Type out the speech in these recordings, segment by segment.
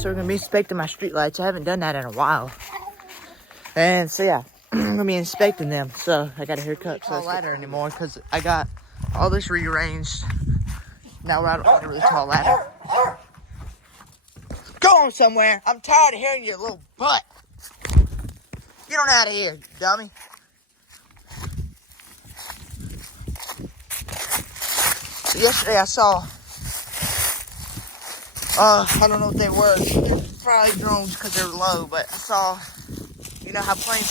So we're gonna be inspecting my street lights. I haven't done that in a while. And so yeah, I'm gonna be inspecting them. So I got a haircut. So I don't ladder anymore because I got all this rearranged. Now we're out a really tall ladder. Go on somewhere. I'm tired of hearing your little butt. Get on out of here, dummy. So yesterday I saw, I don't know what they were. They're probably drones because they're low, but I saw, you know how planes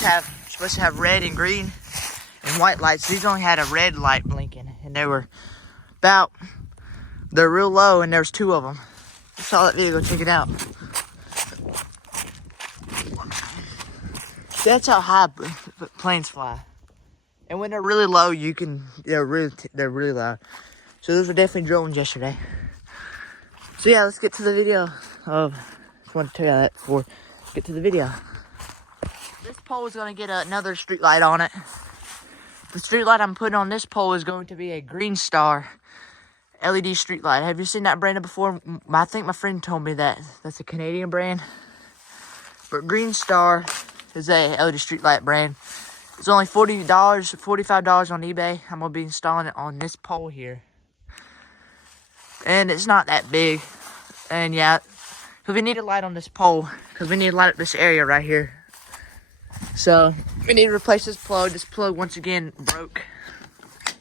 supposed to have red and green and white lights. These only had a red light blinking, and they were they're real low, and there's 2 of them. I saw that video, go check it out. That's how high planes fly. And when they're really low, they're really loud. So those were definitely drones yesterday. So yeah, let's get to the video. Just wanted to tell you that before we get to the video. This pole is going to get another street light on it. The street light I'm putting on this pole is going to be a Green Star LED street light. Have you seen that brand before? I think my friend told me that. That's a Canadian brand. But Green Star is a LED street light brand. It's only $40, $45 on eBay. I'm going to be installing it on this pole here. And it's not that big. And yeah, because we need a light on this pole. Because we need to light up this area right here. So, we need to replace this plug. This plug, once again, broke.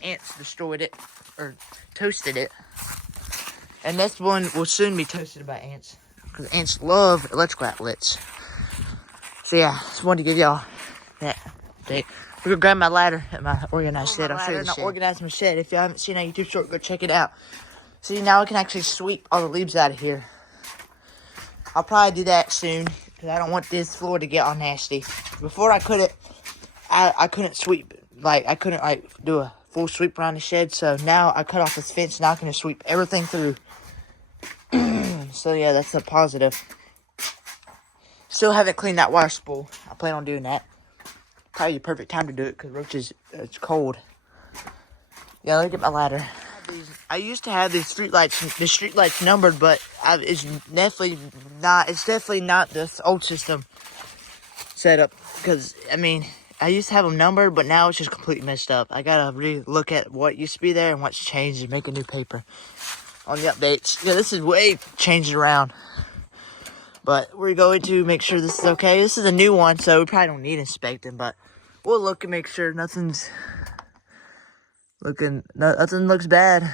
Ants destroyed it. Or toasted it. And this one will soon be toasted by ants. Because ants love electrical outlets. So yeah, just wanted to give y'all that update. We're gonna grab my ladder at my organized shed. I'll show you not organized my shed. If y'all haven't seen our YouTube short, go check it out. See, now we can actually sweep all the leaves out of here. I'll probably do that soon because I don't want this floor to get all nasty. Before I couldn't sweep. I couldn't do a full sweep around the shed. So now I cut off this fence. Now I can just sweep everything through. So yeah, that's a positive. Still haven't cleaned that water spool. I plan on doing that. Probably the perfect time to do it because roaches, it's cold. Yeah, let me get my ladder. I used to have these streetlights numbered, but it's definitely not this old system setup. Because, I mean, I used to have them numbered, but now it's just completely messed up. I gotta really look at what used to be there and what's changed and make a new paper on the updates. Yeah, this is way changed around. But we're going to make sure this is okay. This is a new one, so we probably don't need inspecting, but we'll look and make sure nothing looks bad.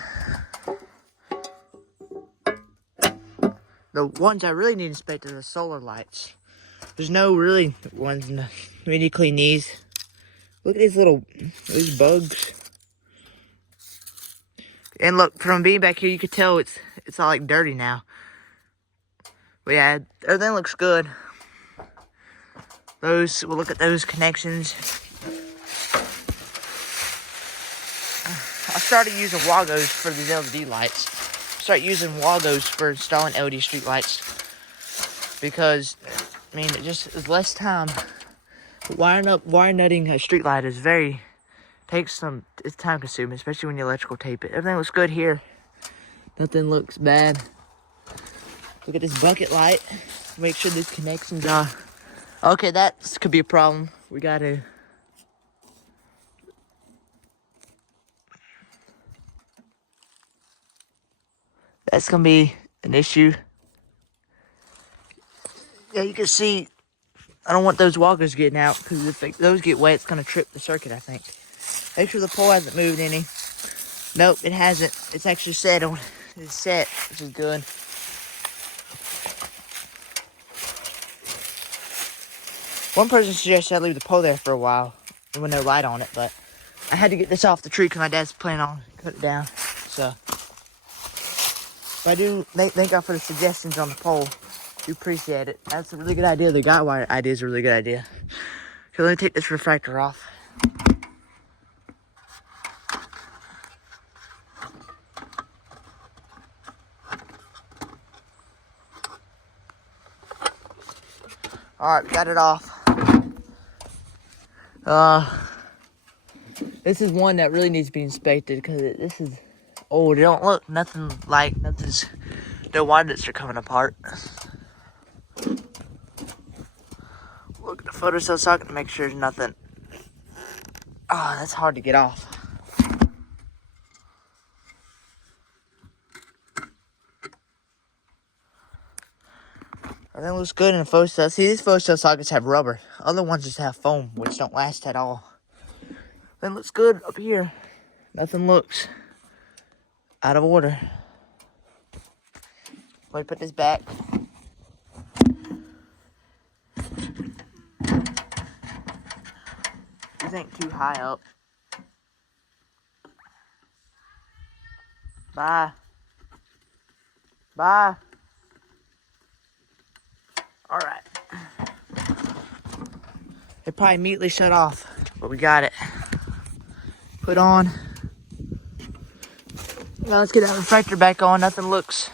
The ones I really need inspected are the solar lights. There's no really ones. We need to clean these. Look at these bugs. And look, from being back here, you can tell it's all like dirty now. But yeah, everything looks good. We'll look at those connections. I started using Wagos for these LED lights. Start using Wagos for installing LED street lights. Because, I mean, it just is less time. Wire nutting a street light is it's time consuming, especially when you electrical tape it. Everything looks good here. Nothing looks bad. Look at this bucket light. Make sure these connections are... Okay, that could be a problem. We gotta... That's gonna be an issue. Yeah, you can see... I don't want those walkers getting out, because if those get wet, it's gonna trip the circuit, I think. Make sure the pole hasn't moved any. Nope, it hasn't. It's actually settled. It's set, which is good. One person suggested I leave the pole there for a while with no light on it, but I had to get this off the tree because my dad's planning on cutting it down. So, but I do thank y'all for the suggestions on the pole. Do appreciate it. That's a really good idea. The guy wire idea is a really good idea. Okay, let me take this refractor off. Alright, got it off. This is one that really needs to be inspected because this is old. It don't look nothing like nothing's. The wire nuts are coming apart. photocell socket to make sure there's nothing. Oh, that's hard to get off. Everything looks good in the photocell. See, these photocell sockets have rubber. Other ones just have foam, which don't last at all. Then looks good up here. Nothing looks out of order. Let me put this back. This ain't too high up. Bye. Bye. Alright. It probably immediately shut off, but we got it. Put on. Now let's get that reflector back on. Nothing looks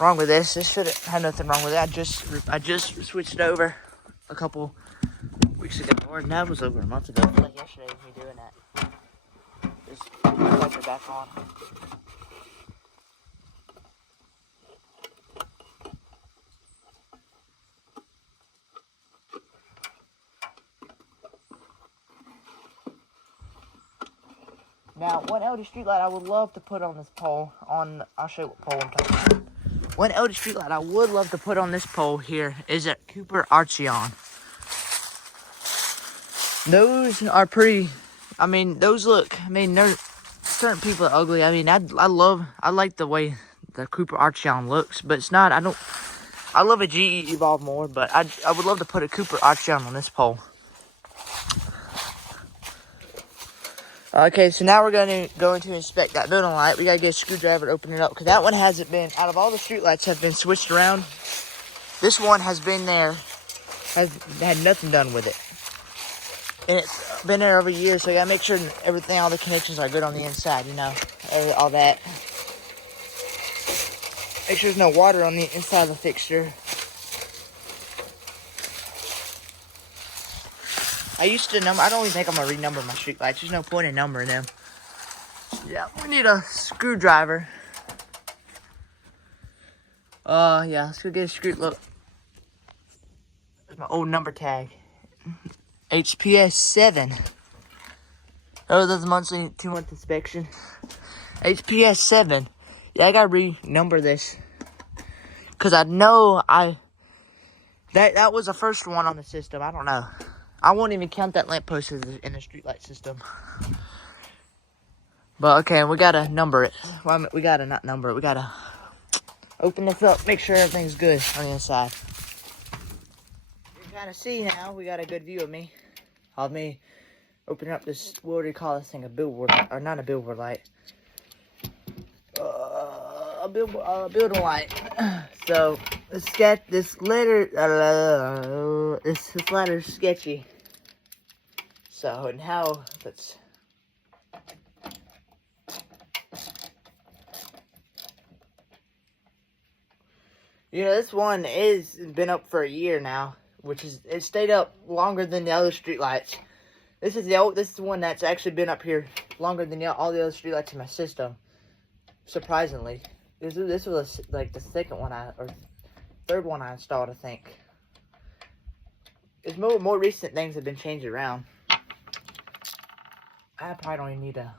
wrong with this. This shouldn't have nothing wrong with it. I just switched it over a couple weeks ago, or that was over a month ago. I feel like yesterday was me doing that. Just put the reflector back on. Now, one LED streetlight I would love to put on this pole, I'll show you what pole I'm talking about. One LED streetlight I would love to put on this pole here is a Cooper Archeon. Those are pretty, they're, certain people are ugly. I like the way the Cooper Archeon looks, but it's not, I love a GE Evolve more, but I would love to put a Cooper Archeon on this pole. Okay, so now we're going to go into inspect that building light. We got to get a screwdriver to open it up, because that one hasn't been, out of all the street lights have been switched around, this one has been there, has had nothing done with it. And it's been there over years, so you got to make sure everything, all the connections are good on the inside, you know, all that. Make sure there's no water on the inside of the fixture. I don't even think I'm going to renumber my street lights. There's no point in numbering them. Yeah, we need a screwdriver. Yeah, let's go get a screw. Look. There's my old number tag. HPS 7. Oh, that's a monthly 2-month inspection. HPS 7. Yeah, I got to renumber this. Because I know that was the first one on the system. I don't know. I won't even count that lamppost in the streetlight system. But okay, we gotta number it. Well, we gotta not number it. We gotta open this up, make sure everything's good on the inside. You can kind of see now. We got a good view of me. Opening up this. What do you call this thing? A billboard, or not a billboard light? A building light. So this letter's sketchy. So now let's. You know, this one is been up for a year now, which is it stayed up longer than the other streetlights. This is the one that's actually been up here longer than all the other streetlights in my system. Surprisingly, this was like the second one or third one I installed, I think. It's more recent things have been changed around. I probably don't even need to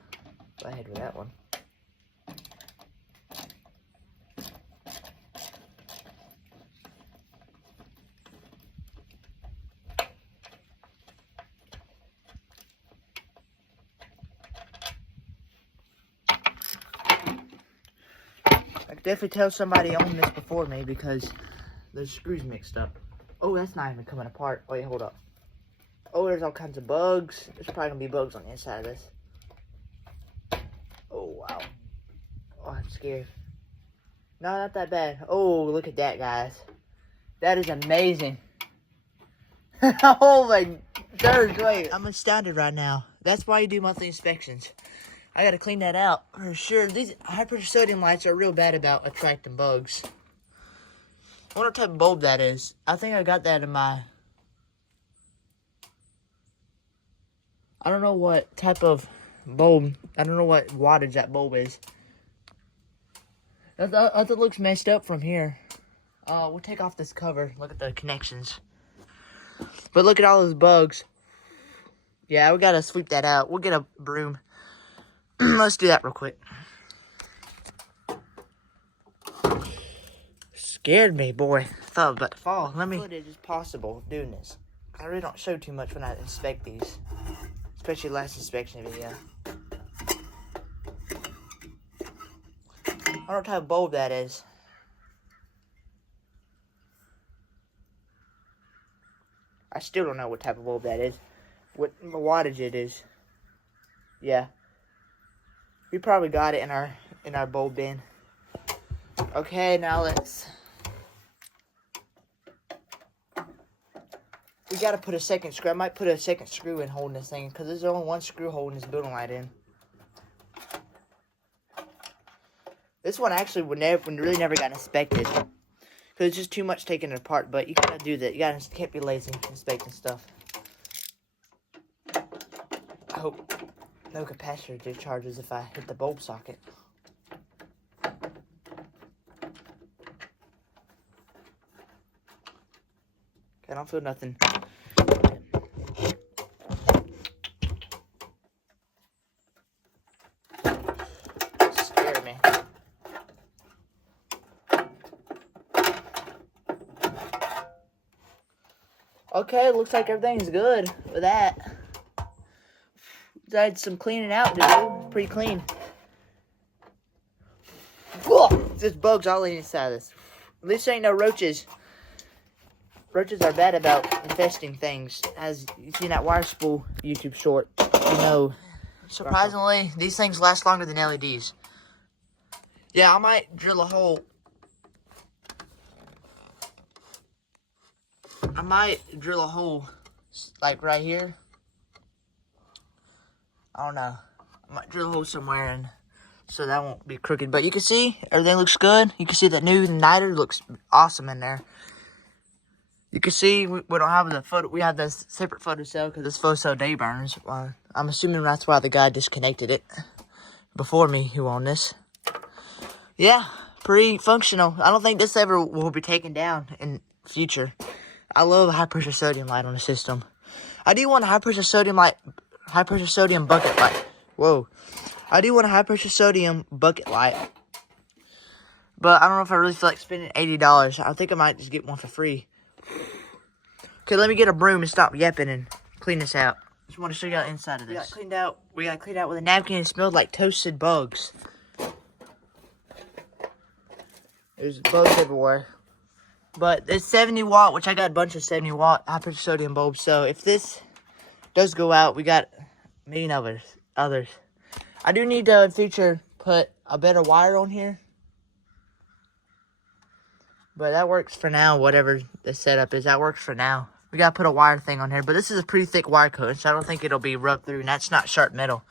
go ahead with that one. I could definitely tell somebody owned this before me because there's screws mixed up. Oh, that's not even coming apart. Wait, hold up. Oh, there's all kinds of bugs. There's probably gonna be bugs on the inside of this. Oh, wow. Oh, I'm scared. No, not that bad. Oh, look at that, guys. That is amazing. Oh my God, wait. I'm astounded right now. That's why you do monthly inspections. I gotta clean that out for sure. These high pressure sodium lights are real bad about attracting bugs. I wonder what type of bulb that is. I think I got that in my... I don't know what type of bulb. I don't know what wattage that bulb is. That looks messed up from here. We'll take off this cover. Look at the connections. But look at all those bugs. Yeah, we gotta sweep that out. We'll get a broom. Let's do that real quick. Scared me, boy. Thought I was about to fall. Let me. Footage is possible doing this. I really don't show too much when I inspect these, especially last inspection video. I don't know what type of bulb that is. I still don't know what type of bulb that is. What wattage it is. Yeah. We probably got it in our bulb bin. Okay, now let's. We gotta put a second screw. I might put a second screw in holding this thing because there's only one screw holding this building light in. This one actually really never got inspected because it's just too much taking it apart. But you gotta do that. Can't be lazy inspecting stuff. I hope no capacitor discharges if I hit the bulb socket. I don't feel nothing. Scared me. Okay, looks like everything's good with that. I had some cleaning out to do. Pretty clean. Whoa! There's bugs all inside of this. At least there ain't no roaches. Roaches are bad about infesting things. As you see in that wire spool YouTube short, you know. Surprisingly, these things last longer than LEDs. Yeah, I might drill a hole. I might drill a hole, like right here. I don't know. I might drill a hole somewhere and so that won't be crooked. But you can see everything looks good. You can see that new niter looks awesome in there. You can see we don't have the photo. We have this separate photo cell because this photo cell day burns. I'm assuming that's why the guy disconnected it before me who owned this. Yeah, pretty functional. I don't think this ever will be taken down in future. I love a high pressure sodium light on the system. I do want a high pressure sodium bucket light. Whoa. I do want a high pressure sodium bucket light. But I don't know if I really feel like spending $80. I think I might just get one for free. Okay, let me get a broom and stop yapping and clean this out. Just want to show you the inside of this. We got cleaned out with a napkin. It smelled like toasted bugs. There's bugs everywhere. But it's 70 watt, which I got a bunch of 70 watt high pressure sodium bulbs. So if this does go out, we got a million others. I do need to in future put a better wire on here. But that works for now, whatever the setup is. That works for now. We got to put a wire thing on here. But this is a pretty thick wire coating, so I don't think it'll be rubbed through. And that's not sharp metal.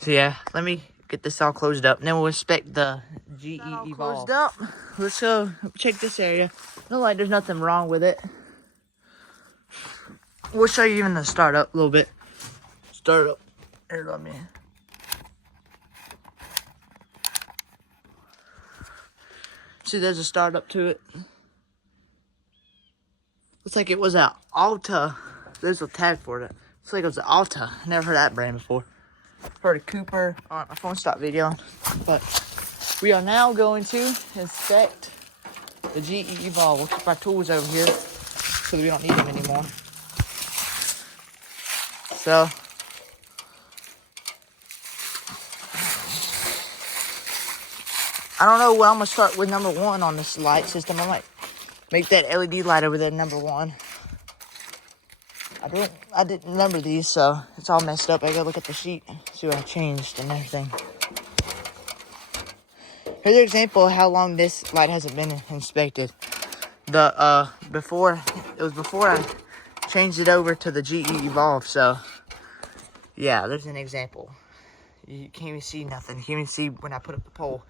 So yeah, let me get this all closed up. And then we'll inspect the GE Evolve. Closed up. Let's go check this area. Look like there's nothing wrong with it. We'll show you even the startup a little bit. Startup. Here, let me. See, there's a startup to it. Looks like it was an Alta. There's a tag for it. Looks like it was an Alta. Never heard that brand before. Heard of Cooper. Alright, my phone stopped video. But we are now going to inspect the GE Evolve. We'll keep our tools over here so we don't need them anymore. So, I don't know where I'm going to start with number one on this light system. I might make that LED light over there number one. I didn't number these, so it's all messed up. I gotta look at the sheet, see what I changed and everything. Here's an example of how long this light hasn't been inspected. Before I changed it over to the GE Evolve, so yeah, there's an example. You can't even see nothing. You can't even see when I put up the pole.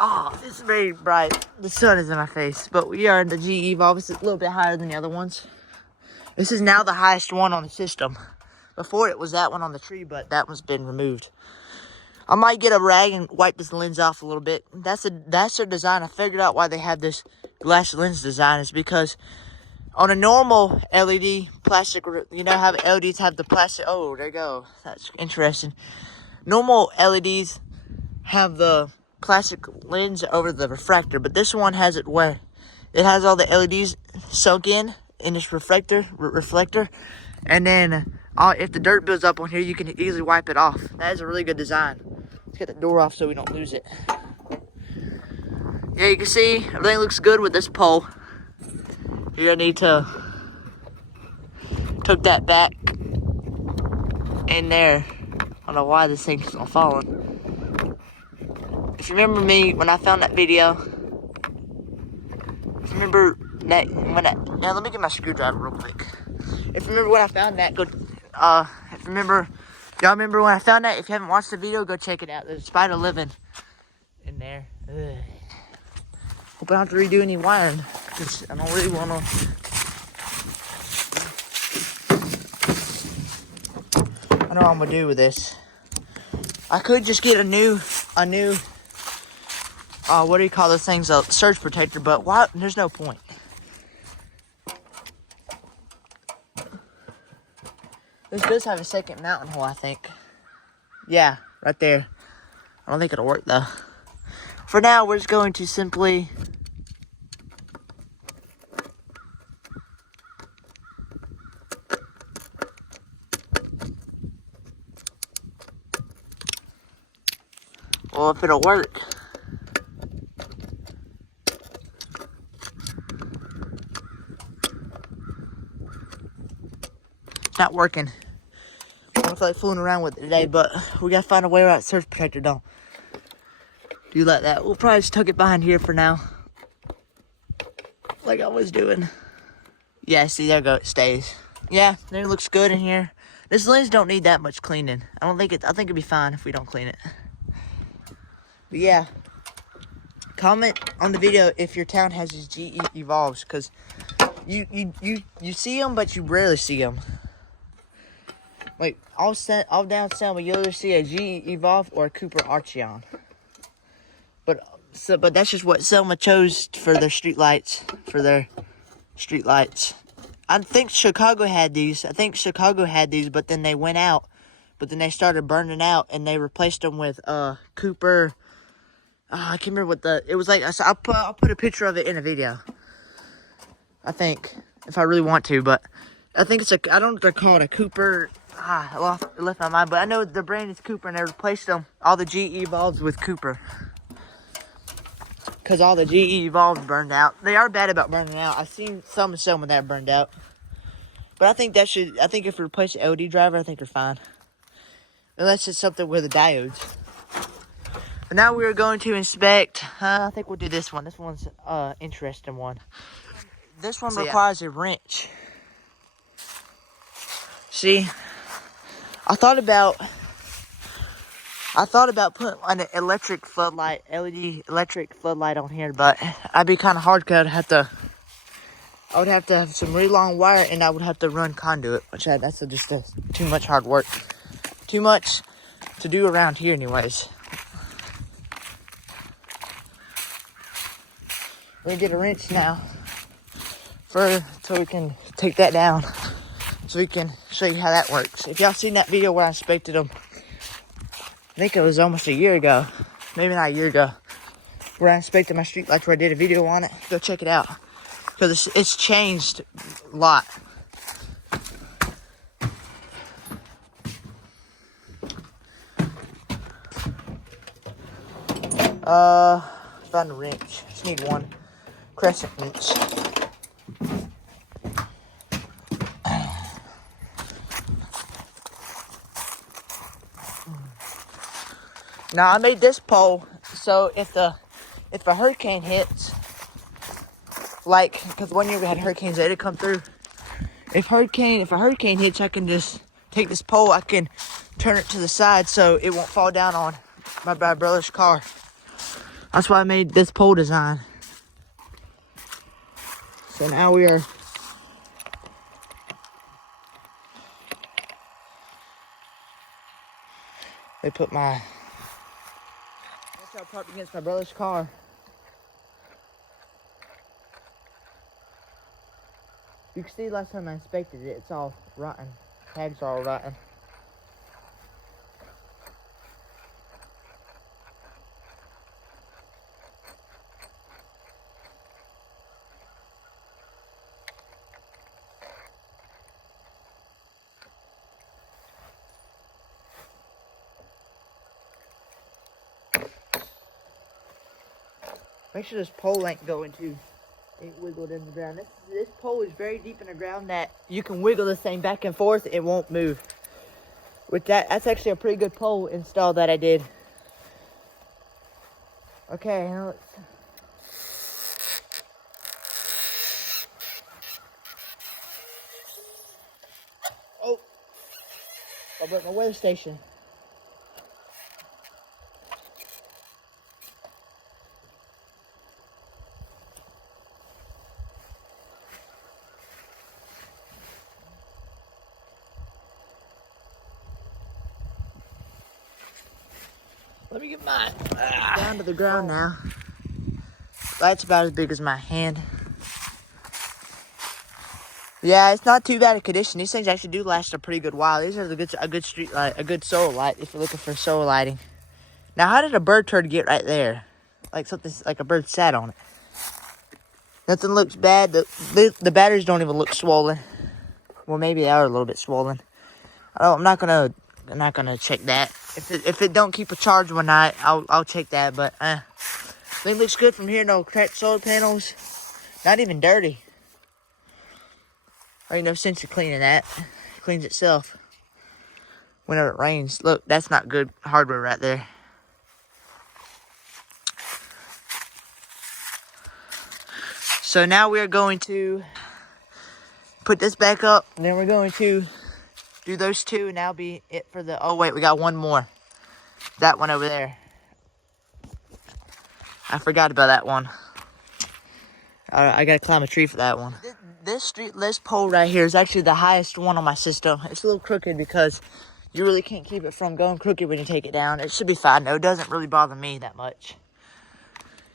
Oh, it's very bright. The sun is in my face, but we are in the GE Evolve. It's a little bit higher than the other ones. This is now the highest one on the system. Before it was that one on the tree, but that one's been removed. I might get a rag and wipe this lens off a little bit. That's their design. I figured out why they have this glass lens design is because on a normal LED plastic, you know how LEDs have the plastic. Oh, there you go. That's interesting. Normal LEDs have the plastic lens over the refractor, but this one has it where it has all the LEDs sunk in this reflector, and then if the dirt builds up on here, you can easily wipe it off. That is a really good design. Let's get the door off so we don't lose it. Yeah, you can see everything looks good with this pole. You're gonna need to tuck that back in there. I don't know why this thing's not falling. If you remember me when I found that video, if you remember that now let me get my screwdriver real quick. If you remember when I found that, if you remember, y'all remember when I found that? If you haven't watched the video, go check it out. There's a spider living in there. Ugh. Hope I don't have to redo any wiring, because I don't really want to. I know what I'm gonna do with this. I could just get a new, what do you call those things? A surge protector, but why? There's no point. This does have a second mounting hole, I think. Yeah, right there. I don't think it'll work though. For now, we're just going to simply well, if it'll work. It's not working. I don't feel like fooling around with it today, but we gotta find a way around surge protector don't do like that. We'll probably just tuck it behind here for now, like I was doing. Yeah, see, there go, it stays. Yeah, it looks good in here. This lens don't need that much cleaning. I think it'd be fine if we don't clean it. But yeah, comment on the video if your town has these GE Evolves, because you see them, but you rarely see them. Like, all down Selma, you'll either see a GE Evolve or a Cooper Archeon. But that's just what Selma chose for their street lights. I think Chicago had these. But then they went out. But then they started burning out, and they replaced them with Cooper. I can't remember what it was like. I'll put a picture of it in a video, I think, if I really want to. But I think I don't know what they're called, a Cooper. It left my mind, but I know the brand is Cooper, and they replaced all the GE Evolves with Cooper. Because all the GE Evolves burned out. They are bad about burning out. I've seen some that burned out. But I think if we replace the LD driver, I think they're fine. Unless it's something with the diodes. But now we are going to inspect, I think we'll do this one. This one's interesting one. This one requires a wrench. See, I thought about putting an LED electric floodlight on here, but I'd be kind of hard because I would have to have some really long wire, and I would have to run conduit, which that's just too much hard work. Too much to do around here anyways. We get a wrench now so we can take that down, so we can show you how that works. If y'all seen that video where I inspected them, I think it was almost a year ago, maybe not a year ago, where I inspected my street lights, where I did a video on it. Go check it out, because it's changed a lot. Found a wrench. Just need one crescent wrench. Now I made this pole so if a hurricane hits, like, because one year we had hurricanes that had come through. If a hurricane hits, I can just take this pole. I can turn it to the side so it won't fall down on my brother's car. That's why I made this pole design. So now we are put my parked against my brother's car. You can see last time I inspected it, it's all rotten. Tags are all rotten. Make sure this pole ain't going too. Ain't wiggled in the ground. This pole is very deep in the ground that you can wiggle this thing back and forth. It won't move. With that's actually a pretty good pole install that I did. Okay, now let's. Oh, I broke my weather station. Let me get mine. Down to the ground now. That's about as big as my hand. Yeah, it's not too bad a condition. These things actually do last a pretty good while. These are a good street light, a good solar light if you're looking for solar lighting. Now, how did a bird turd get right there? Like something, like a bird sat on it. Nothing looks bad. The batteries don't even look swollen. Well, maybe they are a little bit swollen. I'm not gonna check that. If it don't keep a charge one night, I'll check that. But thing looks good from here. No cracked solar panels. Not even dirty. Ain't no sense of cleaning that. It cleans itself whenever it rains. Look, that's not good hardware right there. So now we are going to put this back up, and then we're going to do those two, and that'll be it for the. Oh wait, we got one more. That one over there. I forgot about that one. I gotta climb a tree for that one. This pole right here is actually the highest one on my system. It's a little crooked because you really can't keep it from going crooked when you take it down. It should be fine though. It doesn't really bother me that much.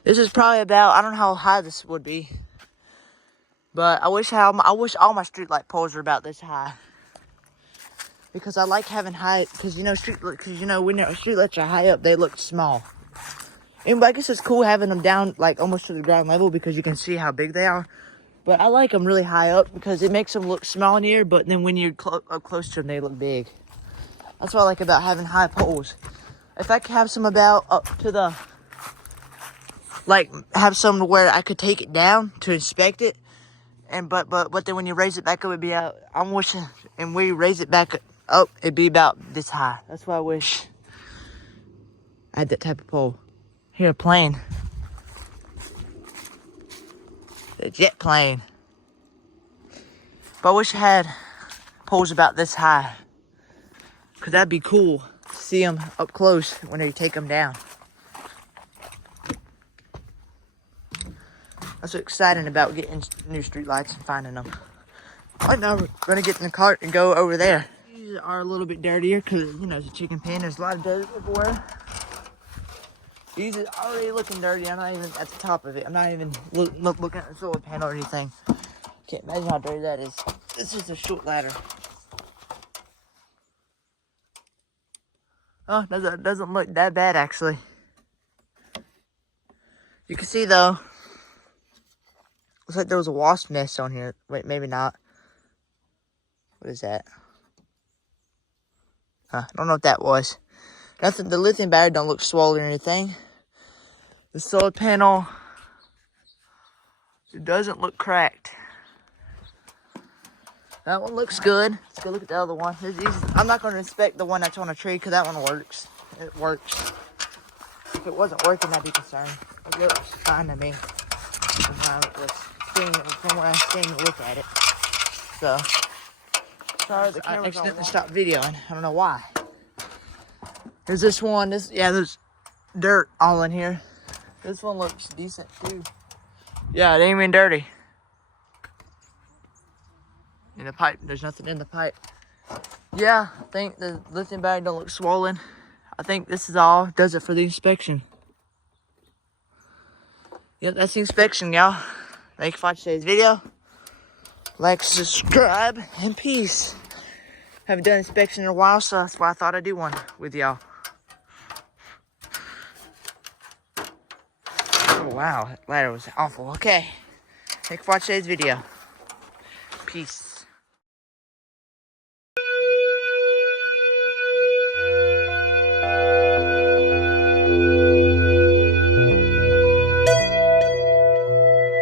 This is probably about, I don't know how high this would be, but I wish all my street light poles were about this high. Because I like having high, because when street lights are high up, they look small. And I guess it's cool having them down like almost to the ground level because you can see how big they are. But I like them really high up because it makes them look small in here, but then when you're up close to them, they look big. That's what I like about having high poles. If I could have some about up to the, have some where I could take it down to inspect it, and but then when you raise it back up, it'd be out. I'm wishing, and we raise it back up, it'd be about this high. That's why I wish I had that type of pole. Here, a plane. A jet plane. But I wish I had poles about this high. Because that'd be cool to see them up close when you take them down. That's what's exciting about getting new street lights and finding them. Right now, we're going to get in the cart and go over there. These are a little bit dirtier because, it's a chicken pen. There's a lot of dirt everywhere. These are already looking dirty. I'm not even at the top of it. I'm not even looking at the solar panel or anything. Can't imagine how dirty that is. This is a short ladder. Oh, doesn't look that bad actually. You can see though. Looks like there was a wasp nest on here. Wait, maybe not. What is that? I don't know what that was. Nothing. The lithium battery don't look swollen or anything. The solar panel, it doesn't look cracked. That one looks good. Let's go look at the other one. I'm not going to inspect the one that's on a tree because that one works. It works. If it wasn't working, I'd be concerned. It looks fine to me. From where I stand and look at it. So, sorry, the camera's accidentally stopped videoing. I don't know why. There's this one. There's dirt all in here. This one looks decent too. Yeah, it ain't even dirty. In the pipe, there's nothing in the pipe. Yeah, I think the lithium battery don't look swollen. I think this is all does it for the inspection. Yep, that's the inspection, y'all. Thank you for watching today's video. like, subscribe, and peace. Haven't done an inspection in a while, so that's why I thought I'd do one with y'all. Oh, wow. That ladder was awful. Okay. Thanks for watching today's video. Peace.